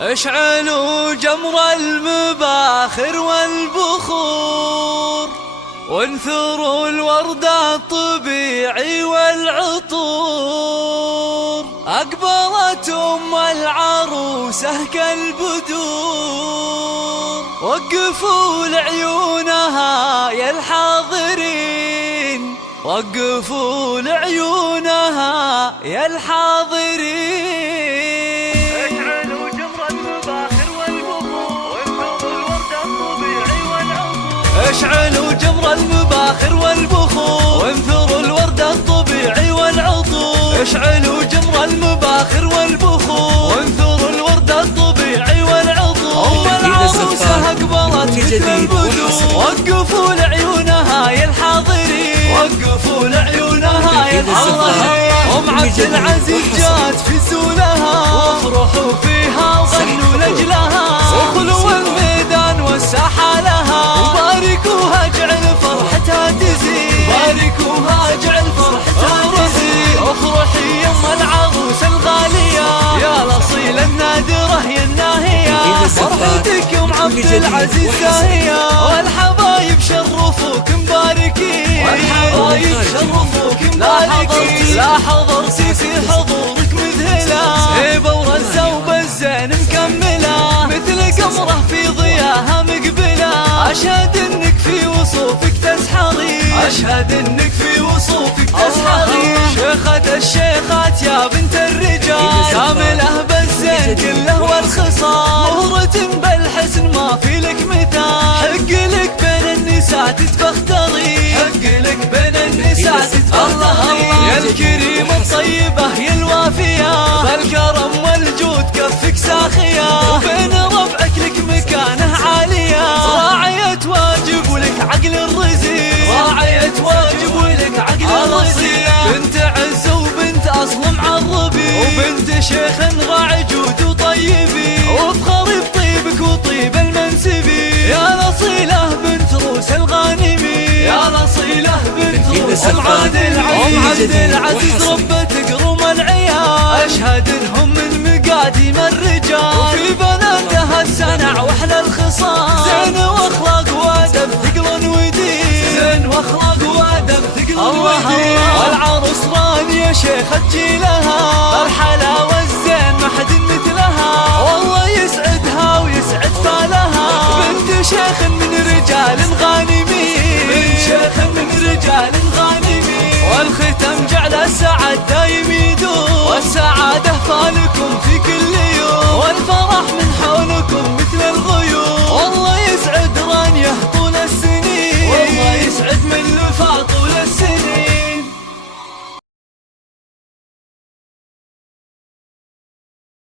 اشعلوا جمر المباخر والبخور، وانثروا الورد الطبيعي والعطور. أقبلت أم العروسة كالبدور، وقفوا لعيونها يا الحاضرين، وقفوا لعيونها يا الحاضرين. اشعلوا جمر المباخر والبخور، وانثروا الورد الطبيعي والعطور. اشعلوا جمر المباخر والبخور، وانثروا الورد الطبيعي والعطور. اشعلوا جمر المباخر والبخور، وانثروا الورد الطبيعي والعطور. أم العروسة أقبلت مثل البدور، وقفوا لعيونها يا الحاضرين، وقفوا لعيونها يا الحاضرين. أم عبد العزيز جات في سولها، وافرحوا فيها وغنوا لأجلها، وخلوا الميدان والساحة لها. وباركوها جعل فرحتها تزيد، باركوها جعل فرحتها تزيد. افرحي يم العروس الغالية يا الأصيلة النادرة يا الناهية، فرحتك يا أم عبد العزيز زاهية. والحبايب شرفوك مباركين، والحبايب شرفوك مباركين. لا حضرتي في حضورك مذهلة، هيبة ورزة وبالزين مكملة، مثل قمرة في ضياها مقبلة. أشهد انك في وصوفك تسحري، أشهد انك في وصوفك تسحري. شيخة الشيخات يا بنت الرجال، كامله بالزين كله والخصال. مهرة بالحسن ما في لك مثال، حق لك بين النساء تتفختري، حق لك بين النساء تتفختري. يا الكريمة الطيبة يا الوافية، بالكرم والجود كفك ساخية. وبين ربعك لك مكانه عالية، راعية واجب ولك عقل الرزيق، راعية واجب ولك عقل الرزيق. بنت عز وبنت أصل معربي، وبنت شيخ راعي جود وطيبي. وافخري بطيبك وطيب المنسبي، يا الأصيلة بنت روس الغانمي، يا الأصيلة بنت روس. أم عبد العزيز ربة قروم العيال، أشهد انهم من مقاديم الرجال. وفي بناتها السنع واحلى الخصال، زين واخلاق وادب ثقل ودين، زين واخلاق وادب ثقل ودين. والعروس رانية شيخة جيلها، الحلاوة الزين ما حد مثلها. والله يسعدها ويسعد فالها، بنت شيخ من رجال غانمين، بنت شيخ من رجال غانمين. والختم جعل السعد دايم يدوم، والسعادة فالكم في كل